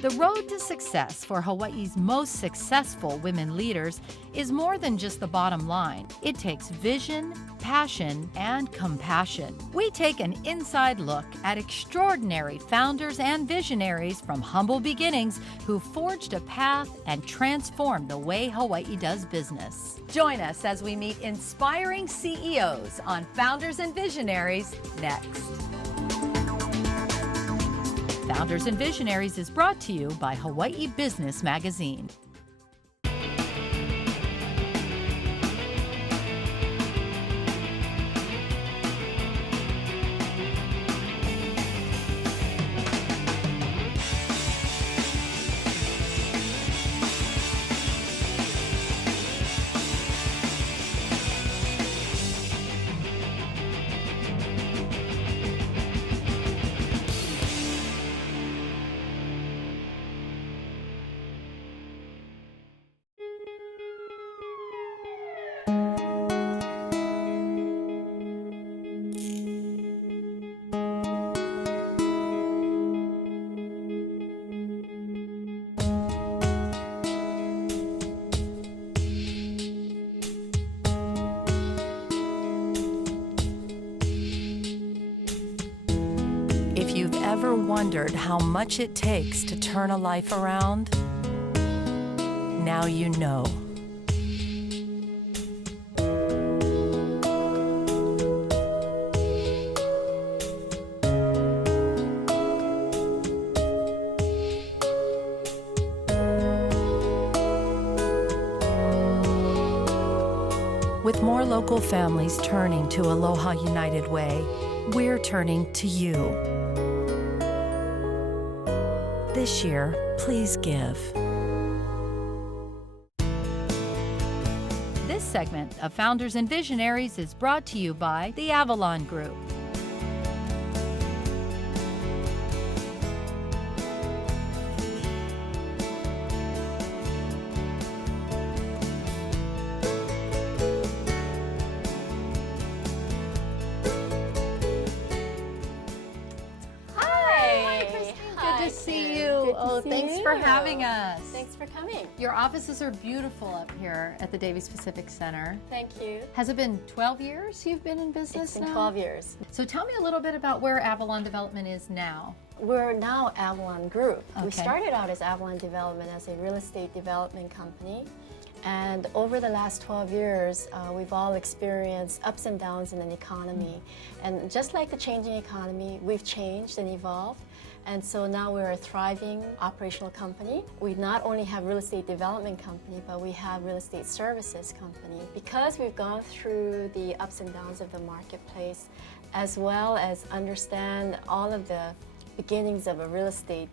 The road to success for Hawaii's most successful women leaders is more than just the bottom line. It takes vision, passion, and compassion. We take an inside look at extraordinary founders and visionaries from humble beginnings who forged a path and transformed the way Hawaii does business. Join us as we meet inspiring CEOs on Founders and Visionaries next. Founders and Visionaries is brought to you by Hawaii Business Magazine. If you've ever wondered how much it takes to turn a life around, now you know. With more local families turning to Aloha United Way, we're turning to you. This year, please give. This segment of Founders and Visionaries is brought to you by the Avalon Group. Thanks for having us. Thanks for coming. Your offices are beautiful up here at the Davies Pacific Center. Thank you. Has it been 12 years you've been in business now? It's been 12 years. So tell me a little bit about where Avalon Development is now. We're now Avalon Group. Okay. We started out as Avalon Development as a real estate development company. And over the last 12 years, we've all experienced ups and downs in an economy. And just like the changing economy, we've changed and evolved. And so now we're a thriving operational company. We not only have real estate development company, but we have real estate services company. Because we've gone through the ups and downs of the marketplace, as well as understand all of the beginnings of a real estate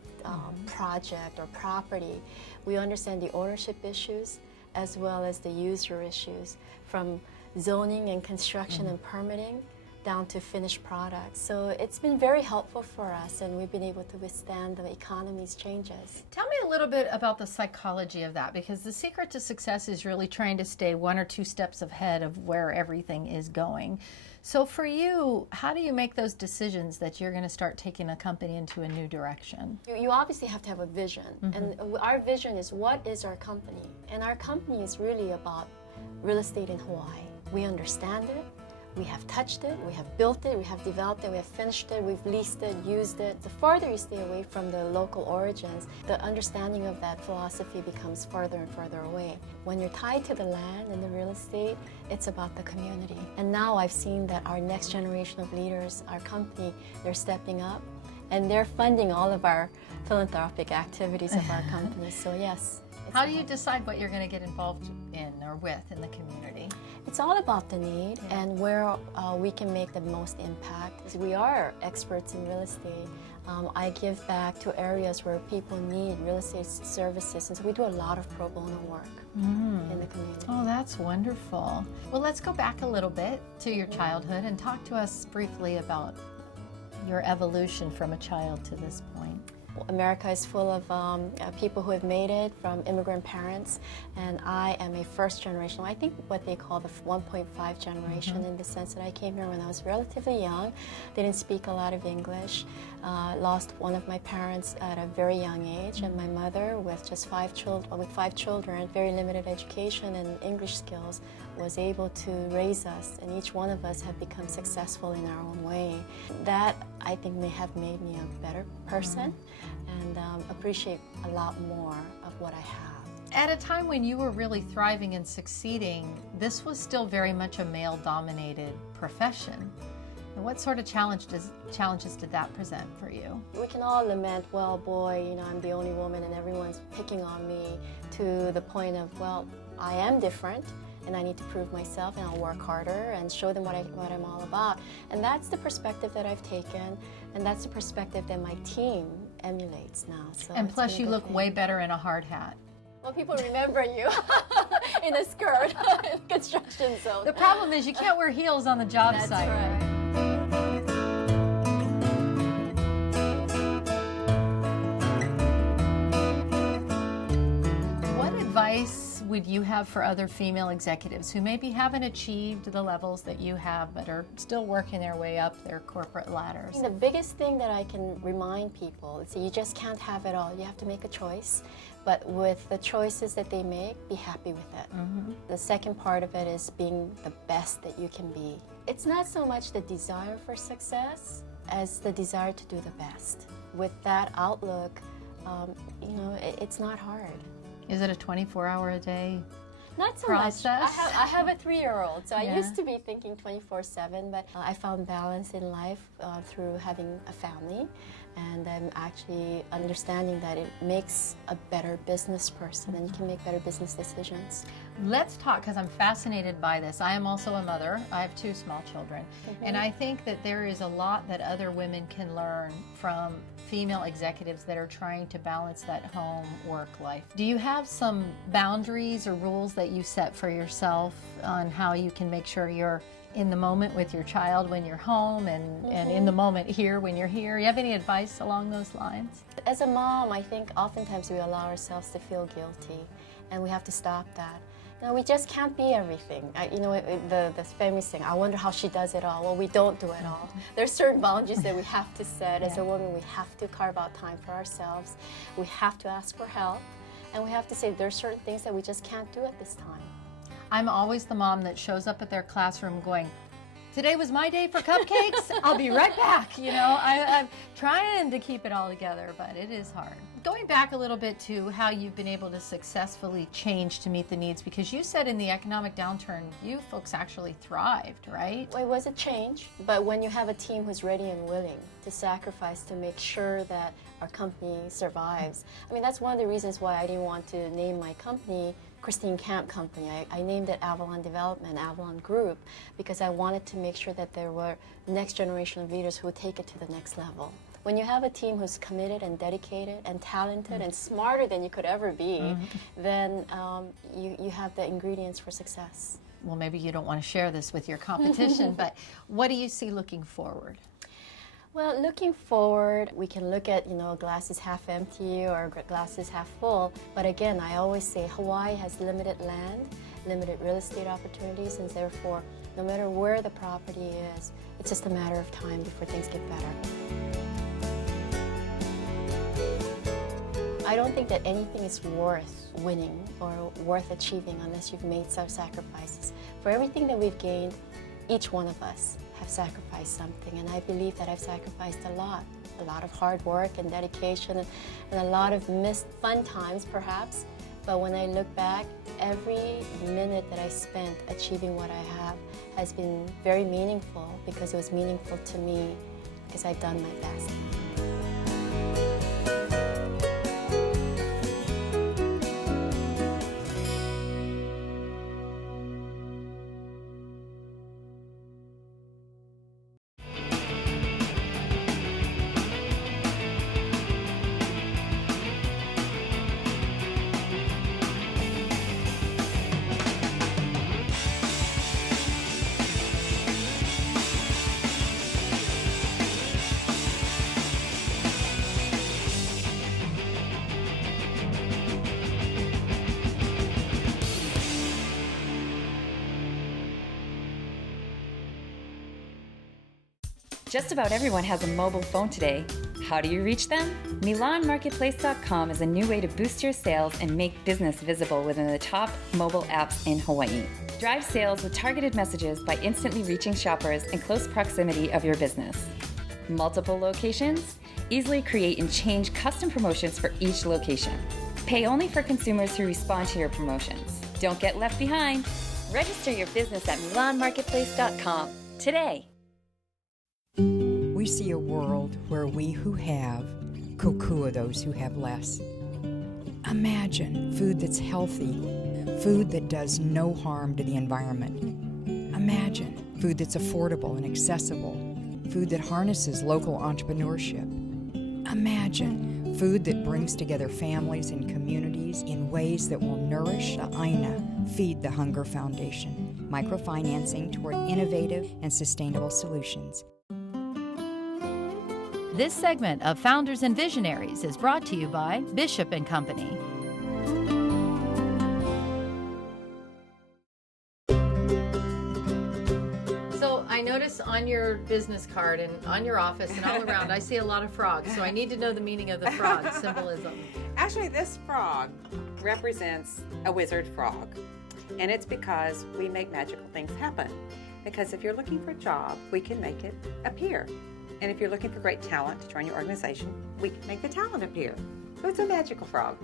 project or property, we understand the ownership issues as well as the user issues, from zoning and construction and permitting down to finished products. So it's been very helpful for us, and we've been able to withstand the economy's changes. Tell me a little bit about the psychology of that, because the secret to success is really trying to stay 1 or 2 steps ahead of where everything is going. So for you, how do you make those decisions that you're going to start taking a company into a new direction? You obviously have to have a vision, and our vision is, what is our company? And our company is really about real estate in Hawaii. We understand it. We have touched it, we have built it, we have developed it, we have finished it, we've leased it, used it. The farther you stay away from the local origins, the understanding of that philosophy becomes farther and farther away. When you're tied to the land and the real estate, it's about the community. And now I've seen that our next generation of leaders, our company, they're stepping up and they're funding all of our philanthropic activities of our company. So yes. How do you decide what you're going to get involved in or with in the community? It's all about the need and where we can make the most impact. As we are experts in real estate, I give back to areas where people need real estate services, and so we do a lot of pro bono work in the community. Oh, that's wonderful. Well, let's go back a little bit to your childhood and talk to us briefly about your evolution from a child to this point. America is full of people who have made it from immigrant parents, and I am a first generation, I think what they call the 1.5 generation, in the sense that I came here when I was relatively young, didn't speak a lot of English, lost one of my parents at a very young age, and my mother with just 5 children, very limited education and English skills, was able to raise us, and each one of us have become successful in our own way. That, I think, may have made me a better person and appreciate a lot more of what I have. At a time when you were really thriving and succeeding, this was still very much a male-dominated profession. And what sort of challenges did that present for you? We can all lament, well, boy, you know, I'm the only woman and everyone's picking on me, to the point of, well, I am different and I need to prove myself, and I'll work harder and show them what I'm all about. And that's the perspective that I've taken, and that's the perspective that my team emulates now. So and plus you look way better in a hard hat. Well, people remember you in a skirt in construction zone. The problem is you can't wear heels on the job That's site. Right. What advice would you have for other female executives who maybe haven't achieved the levels that you have but are still working their way up their corporate ladders? The biggest thing that I can remind people is that you just can't have it all. You have to make a choice, but with the choices that they make, be happy with it. The second part of it is being the best that you can be. It's not so much the desire for success as the desire to do the best. With that outlook, you know, it's not hard. Is it a 24-hour-a-day Not so process? much. I have a 3-year-old, so Yeah. I used to be thinking 24/7, but I found balance in life through having a family, and I'm actually understanding that it makes a better business person, and you can make better business decisions. Let's talk, because I'm fascinated by this. I am also a mother. I have 2 small children. And I think that there is a lot that other women can learn from female executives that are trying to balance that home-work life. Do you have some boundaries or rules that you set for yourself on how you can make sure you're in the moment with your child when you're home and in the moment here when you're here? You have any advice along those lines? As a mom, I think oftentimes we allow ourselves to feel guilty, and we have to stop that. You know, we just can't be everything. You know, the famous thing, I wonder how she does it all. Well, we don't do it all. There's certain boundaries that we have to set. As a woman, we have to carve out time for ourselves. We have to ask for help. And we have to say there's certain things that we just can't do at this time. I'm always the mom that shows up at their classroom going, today was my day for cupcakes. I'll be right back. You know, I'm trying to keep it all together, but it is hard. Going back a little bit to how you've been able to successfully change to meet the needs, because you said in the economic downturn, you folks actually thrived, right? Well, it was a change, but when you have a team who's ready and willing to sacrifice to make sure that our company survives. I mean, that's one of the reasons why I didn't want to name my company Christine Camp Company. I named it Avalon Development, Avalon Group, because I wanted to make sure that there were next generation of leaders who would take it to the next level. When you have a team who's committed and dedicated and talented and smarter than you could ever be, then you have the ingredients for success. Well, maybe you don't want to share this with your competition, but what do you see looking forward? Well, looking forward, we can look at, you know, glass is half empty or glass is half full. But again, I always say Hawaii has limited land, limited real estate opportunities, and therefore, no matter where the property is, it's just a matter of time before things get better. I don't think that anything is worth winning or worth achieving unless you've made some sacrifices. For everything that we've gained, each one of us have sacrificed something, and I believe that I've sacrificed a lot of hard work and dedication, and a lot of missed fun times perhaps. But when I look back, every minute that I spent achieving what I have has been very meaningful, because it was meaningful to me, because I've done my best. Just about everyone has a mobile phone today. How do you reach them? MilanMarketplace.com is a new way to boost your sales and make business visible within the top mobile apps in Hawaii. Drive sales with targeted messages by instantly reaching shoppers in close proximity of your business. Multiple locations? Easily create and change custom promotions for each location. Pay only for consumers who respond to your promotions. Don't get left behind. Register your business at MilanMarketplace.com today. We see a world where we who have kokua those who have less. Imagine food that's healthy, food that does no harm to the environment. Imagine food that's affordable and accessible, food that harnesses local entrepreneurship. Imagine food that brings together families and communities in ways that will nourish the Aina, Feed the Hunger Foundation, microfinancing toward innovative and sustainable solutions. This segment of Founders and Visionaries is brought to you by Bishop & Company. So I notice on your business card and on your office and all around, I see a lot of frogs. So I need to know the meaning of the frog symbolism. Actually, this frog represents a wizard frog. And it's because we make magical things happen. Because if you're looking for a job, we can make it appear. And if you're looking for great talent to join your organization, we can make the talent appear. So it's a magical frog.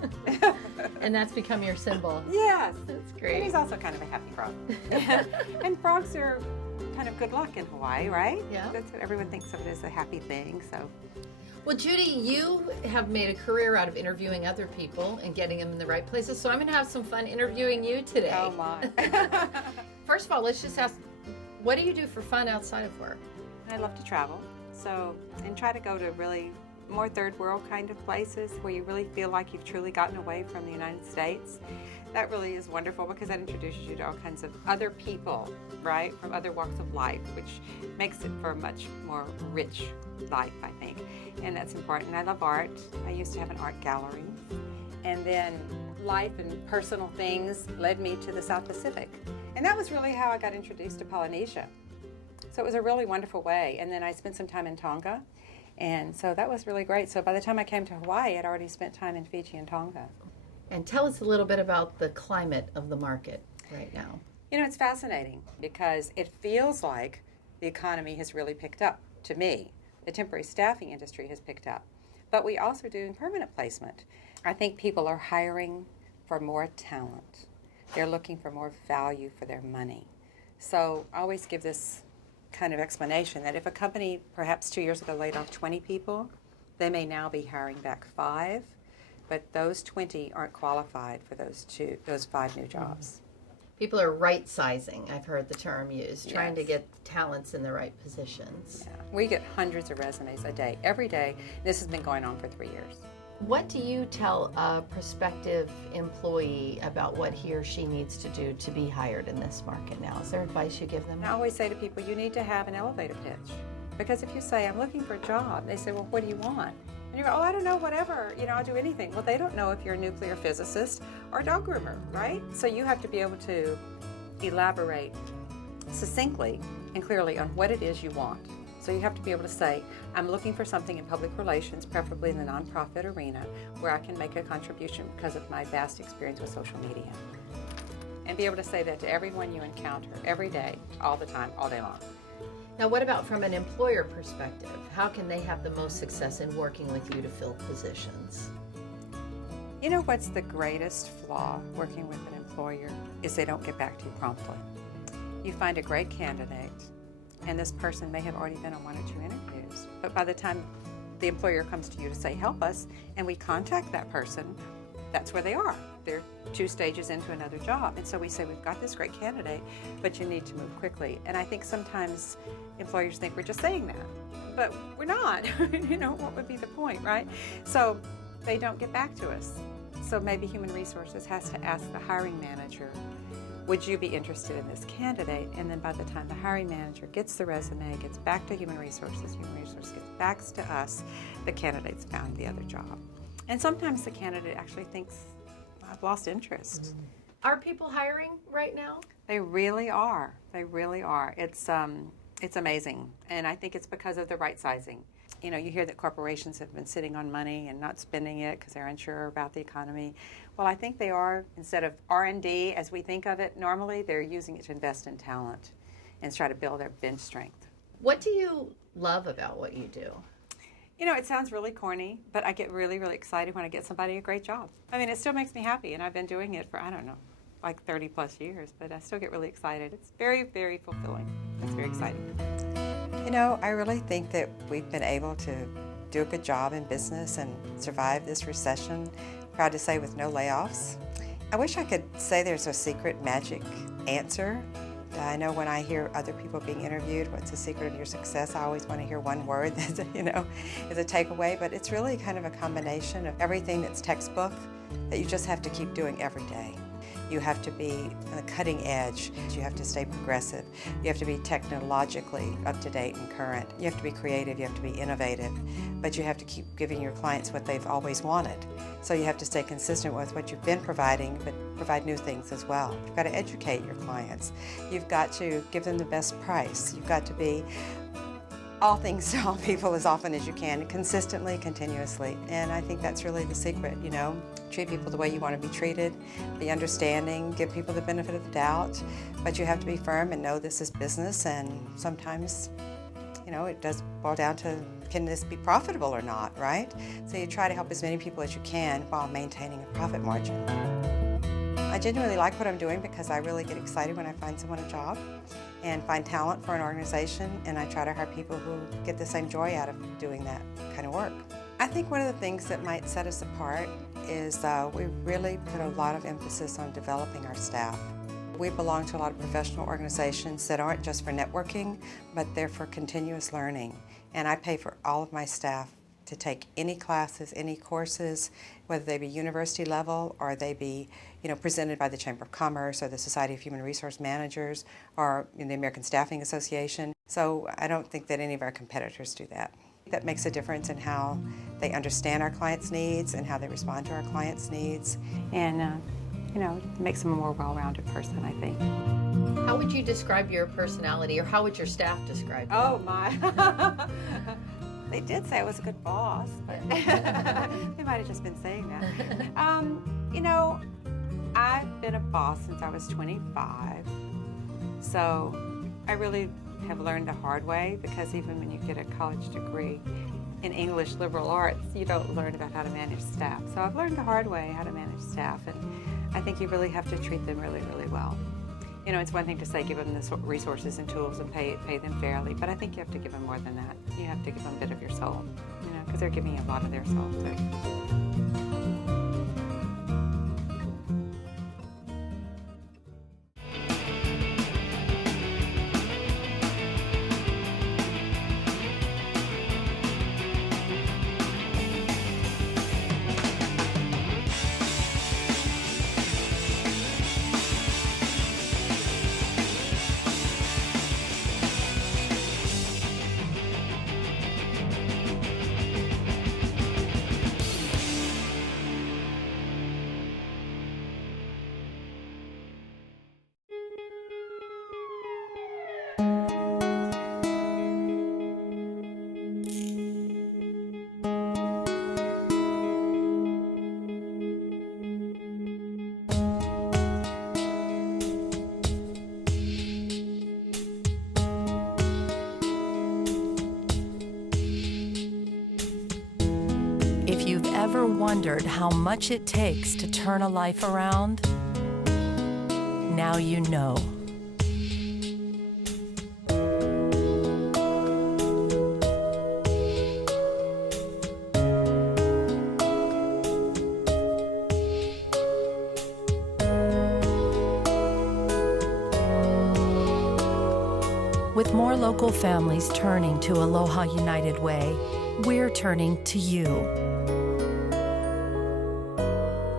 And that's become your symbol. Yes. That's great. And he's also kind of a happy frog. And frogs are kind of good luck in Hawaii, right? Yeah. That's what everyone thinks of it as a happy thing. So. Well, Judy, you have made a career out of interviewing other people and getting them in the right places. So I'm going to have some fun interviewing you today. Oh, my. First of all, let's just ask, what do you do for fun outside of work? I love to travel. So, and try to go to really more third world kind of places where you really feel like you've truly gotten away from the United States. That really is wonderful because that introduces you to all kinds of other people, right, from other walks of life, which makes it for a much more rich life, I think. And that's important. I love art. I used to have an art gallery. And then life and personal things led me to the South Pacific. And that was really how I got introduced to Polynesia. So it was a really wonderful way. And then I spent some time in Tonga. And so that was really great. So by the time I came to Hawaii, I'd already spent time in Fiji and Tonga. And tell us a little bit about the climate of the market right now. You know, it's fascinating because it feels like the economy has really picked up to me. The temporary staffing industry has picked up. But we also do permanent placement. I think people are hiring for more talent. They're looking for more value for their money. So I always give this kind of explanation that if a company perhaps 2 years ago laid off 20 people, they may now be hiring back 5, but those 20 aren't qualified for those 5 new jobs. People are right sizing, I've heard the term used, trying to Yes. get talents in the right positions. Yeah. We get hundreds of resumes a day, every day. This has been going on for 3 years. What do you tell a prospective employee about what he or she needs to do to be hired in this market now? Is there advice you give them? And I always say to people, you need to have an elevator pitch. Because if you say, I'm looking for a job, they say, well, what do you want? And you go, oh, I don't know, whatever, I'll do anything. Well, they don't know if you're a nuclear physicist or a dog groomer, right? So you have to be able to elaborate succinctly and clearly on what it is you want. So you have to be able to say, I'm looking for something in public relations, preferably in the nonprofit arena, where I can make a contribution because of my vast experience with social media. And be able to say that to everyone you encounter, every day, all the time, all day long. Now, what about from an employer perspective? How can they have the most success in working with you to fill positions? You know what's the greatest flaw working with an employer is they don't get back to you promptly. You find a great candidate, and this person may have already been on 1 or 2 interviews, but by the time the employer comes to you to say, help us, and we contact that person, that's where they are. They're 2 stages into another job. And so we say, we've got this great candidate, but you need to move quickly. And I think sometimes employers think we're just saying that, but we're not. What would be the point, right? So they don't get back to us. So maybe Human Resources has to ask the hiring manager, would you be interested in this candidate? And then by the time the hiring manager gets the resume, gets back to Human Resources gets back to us, the candidate's found the other job. And sometimes the candidate actually thinks, I've lost interest. Are people hiring right now? They really are. They really are. It's It's amazing, and I think it's because of the right sizing. You know, you hear that corporations have been sitting on money and not spending it because they're unsure about the economy. Well, I think they are, instead of R&D as we think of it normally, they're using it to invest in talent and try to build their bench strength. What do you love about what you do? You know, it sounds really corny, but I get really, really excited when I get somebody a great job. I mean, it still makes me happy, and I've been doing it for, I don't know, like 30 plus years, but I still get really excited. It's very, very fulfilling. It's very exciting. You know, I really think that we've been able to do a good job in business and survive this recession. Proud to say with no layoffs. I wish I could say there's a secret magic answer. I know when I hear other people being interviewed, what's the secret of your success? I always want to hear one word that, you know, is a takeaway, but it's really kind of a combination of everything that's textbook that you just have to keep doing every day. You have to be on the cutting edge. You have to stay progressive. You have to be technologically up to date and current. You have to be creative. You have to be innovative. But you have to keep giving your clients what they've always wanted. So you have to stay consistent with what you've been providing, but provide new things as well. You've got to educate your clients. You've got to give them the best price. You've got to be all things to all people as often as you can, consistently, continuously. And I think that's really the secret, you know. Treat people the way you want to be treated, be understanding, give people the benefit of the doubt, but you have to be firm and know this is business, and sometimes, you know, it does boil down to, can this be profitable or not, right? So you try to help as many people as you can while maintaining a profit margin. I genuinely like what I'm doing because I really get excited when I find someone a job and find talent for an organization, and I try to hire people who get the same joy out of doing that kind of work. I think one of the things that might set us apart is we really put a lot of emphasis on developing our staff. We belong to a lot of professional organizations that aren't just for networking, but they're for continuous learning. And I pay for all of my staff to take any classes, any courses, whether they be university level or they be, you know, presented by the Chamber of Commerce or the Society of Human Resource Managers or in the American Staffing Association. So I don't think that any of our competitors do that. That makes a difference in how they understand our clients' needs and how they respond to our clients' needs. And, you know, it makes them a more well-rounded person, I think. How would you describe your personality, or how would your staff describe you? Oh, my. They did say I was a good boss, but they might have just been saying that. You know, I've been a boss since I was 25, so I really have learned the hard way, because even when you get a college degree in English liberal arts, you don't learn about how to manage staff. So I've learned the hard way how to manage staff, and I think you really have to treat them really, really well. You know, it's one thing to say give them the resources and tools and pay them fairly, but I think you have to give them more than that. You have to give them a bit of your soul, you know, because they're giving you a lot of their soul too. If you've ever wondered how much it takes to turn a life around, now you know. With more local families turning to Aloha United Way, we're turning to you.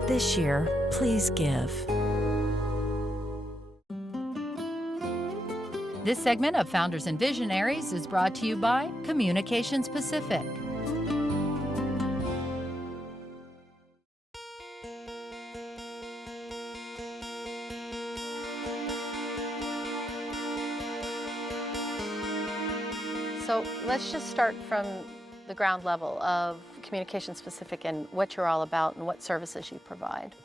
This year, please give. This segment of Founders and Visionaries is brought to you by Communications Pacific. So let's just start from the ground level of communication specific and what you're all about and what services you provide.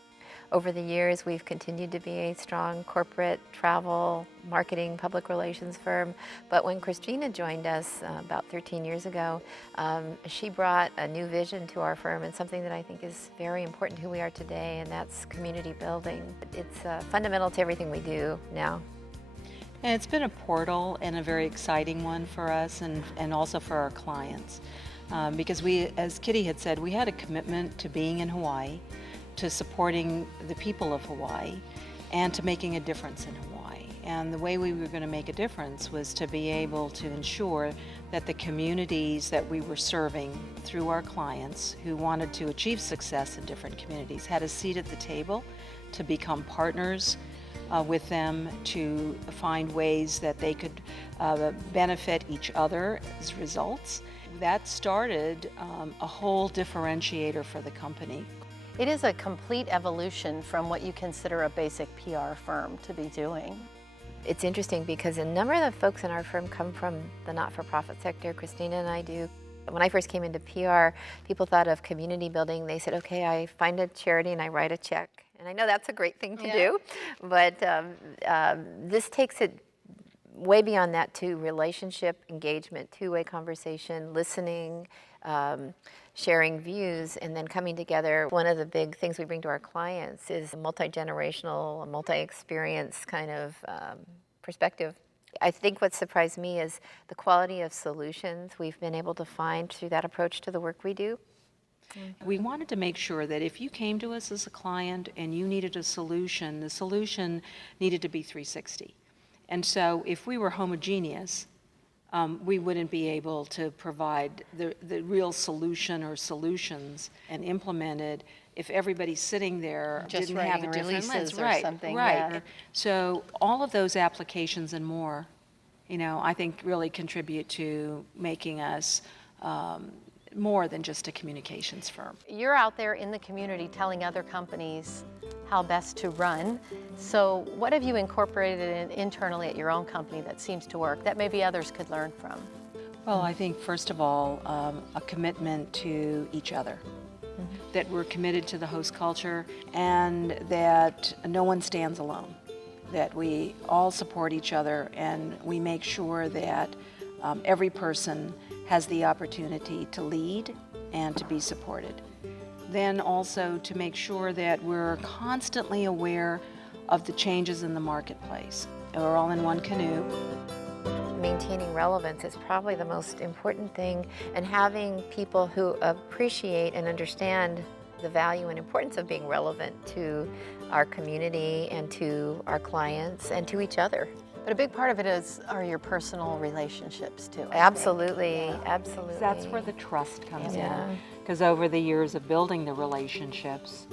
Over the years, we've continued to be a strong corporate travel, marketing, public relations firm. But when Christina joined us about 13 years ago, she brought a new vision to our firm and something that I think is very important to who we are today, and that's community building. It's fundamental to everything we do now. And it's been a portal and a very exciting one for us and also for our clients. Because we, as Kitty had said, we had a commitment to being in Hawaii, to supporting the people of Hawaii, and to making a difference in Hawaii. And the way we were going to make a difference was to be able to ensure that the communities that we were serving through our clients who wanted to achieve success in different communities had a seat at the table to become partners with them, to find ways that they could benefit each other as results. That started a whole differentiator for the company. It is a complete evolution from what you consider a basic PR firm to be doing. It's interesting because a number of the folks in our firm come from the not-for-profit sector. Christina and I do. When I first came into PR, people thought of community building. They said, okay, I find a charity and I write a check. And I know that's a great thing to do, but this takes it way beyond that to relationship, engagement, two-way conversation, listening, sharing views, and then coming together. One of the big things we bring to our clients is a multi-generational, a multi-experience kind of perspective. I think what surprised me is the quality of solutions we've been able to find through that approach to the work we do. We wanted to make sure that if you came to us as a client and you needed a solution, the solution needed to be 360. And so if we were homogeneous, we wouldn't be able to provide the real solution or solutions and implement it if everybody's sitting there Just didn't have a writing different lens. releases or something, Right. yeah. So all of those applications and more, I think really contribute to making us more than just a communications firm. You're out there in the community telling other companies how best to run. So what have you incorporated internally at your own company that seems to work that maybe others could learn from? Well, I think first of all, a commitment to each other. That we're committed to the host culture and that no one stands alone. That we all support each other and we make sure that every person has the opportunity to lead and to be supported. Then also to make sure that we're constantly aware of the changes in the marketplace. We're all in one canoe. Maintaining relevance is probably the most important thing, and having people who appreciate and understand the value and importance of being relevant to our community and to our clients and to each other. But a big part of it are your personal relationships too. I Absolutely, think. absolutely. That's where the trust comes Yeah. in. Because over the years of building the relationships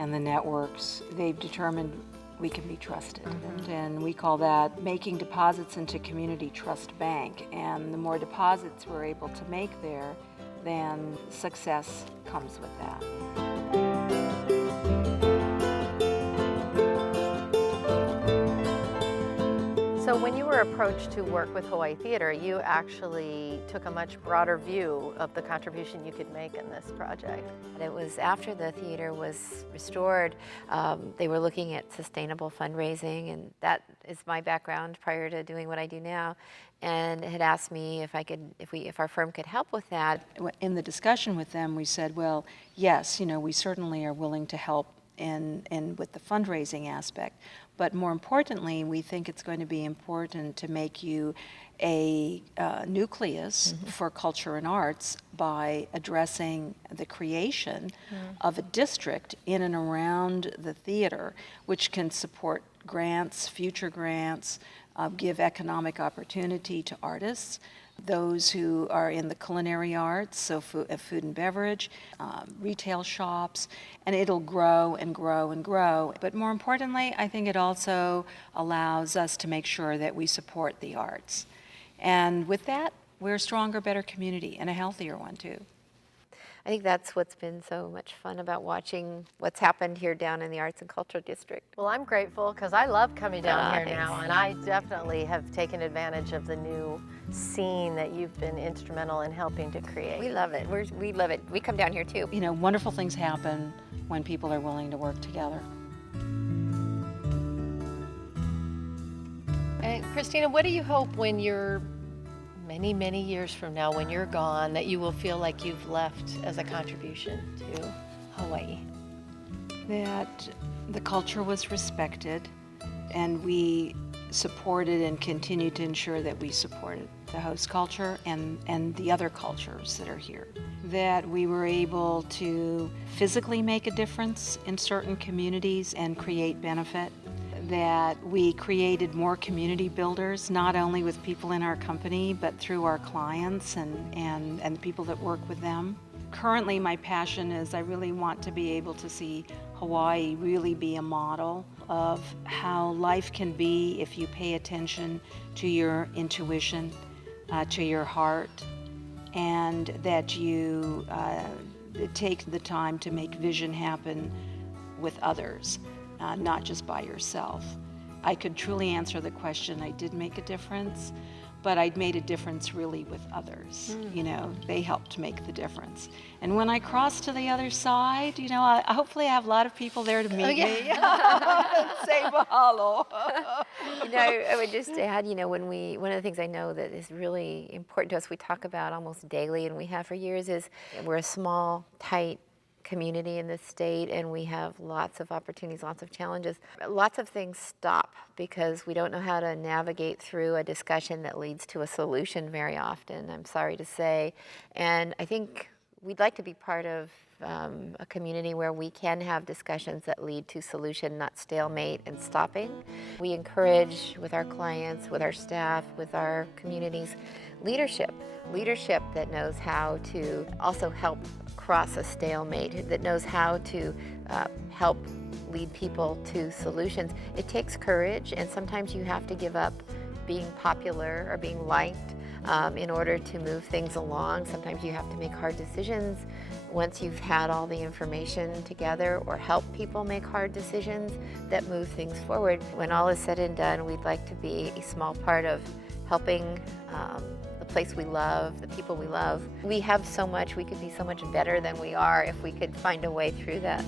and the networks, they've determined we can be trusted. And we call that making deposits into Community Trust Bank. And the more deposits we're able to make there, then success comes with that. So when you were approached to work with Hawaii Theater, you actually took a much broader view of the contribution you could make in this project. It was after the theater was restored, they were looking at sustainable fundraising, and that is my background prior to doing what I do now, and had asked me if our firm could help with that. In the discussion with them, we said, well, yes, we certainly are willing to help and with the fundraising aspect. But more importantly, we think it's going to be important to make you a nucleus for culture and arts by addressing the creation of a district in and around the theater, which can support grants, future grants, give economic opportunity to artists, those who are in the culinary arts, so food and beverage, retail shops, and it'll grow and grow and grow. But more importantly, I think it also allows us to make sure that we support the arts. And with that, we're a stronger, better community, and a healthier one too. I think that's what's been so much fun about watching what's happened here down in the Arts and Culture District. Well, I'm grateful because I love coming down here Thanks. now, and I definitely have taken advantage of the new scene that you've been instrumental in helping to create. We love it. We love it. We come down here too. You know, wonderful things happen when people are willing to work together. And Christina, what do you hope when you're many, many years from now, when you're gone, that you will feel like you've left as a contribution to Hawaii? That the culture was respected, and we supported and continued to ensure that we supported the host culture and the other cultures that are here. That we were able to physically make a difference in certain communities and create benefit. That we created more community builders, not only with people in our company, but through our clients and the people that work with them. Currently, my passion is I really want to be able to see Hawaii really be a model of how life can be if you pay attention to your intuition, to your heart, and that you take the time to make vision happen with others, not just by yourself. I could truly answer the question, I did make a difference, but I'd made a difference really with others. You know, they helped make the difference. And when I cross to the other side, you know, hopefully I have a lot of people there to meet me and say mahalo. You know, I would just add, you know, one of the things I know that is really important to us, we talk about almost daily, and we have for years, is we're a small, tight community in this state, and we have lots of opportunities, lots of challenges. Lots of things stop because we don't know how to navigate through a discussion that leads to a solution very often, I'm sorry to say. And I think we'd like to be part of a community where we can have discussions that lead to solution, not stalemate and stopping. We encourage with our clients, with our staff, with our communities, leadership that knows how to also help cross a stalemate, that knows how to help lead people to solutions. It takes courage, and sometimes you have to give up being popular or being liked in order to move things along. Sometimes you have to make hard decisions once you've had all the information together, or help people make hard decisions that move things forward. When all is said and done, we'd like to be a small part of helping the place we love, the people we love. We have so much, we could be so much better than we are if we could find a way through that.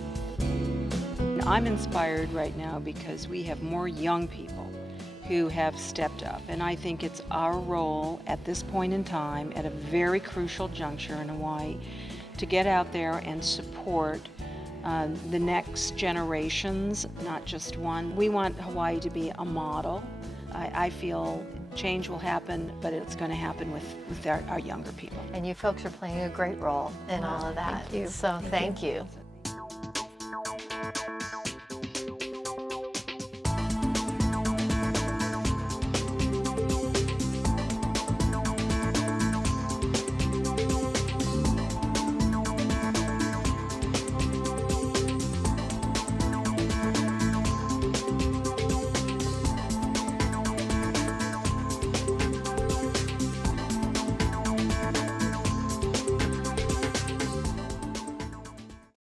I'm inspired right now because we have more young people who have stepped up, and I think it's our role at this point in time, at a very crucial juncture in Hawaii, to get out there and support the next generations, not just one. We want Hawaii to be a model. I feel change will happen, but it's going to happen with our younger people. And you folks are playing a great role in all of that. Thank you. So thank you.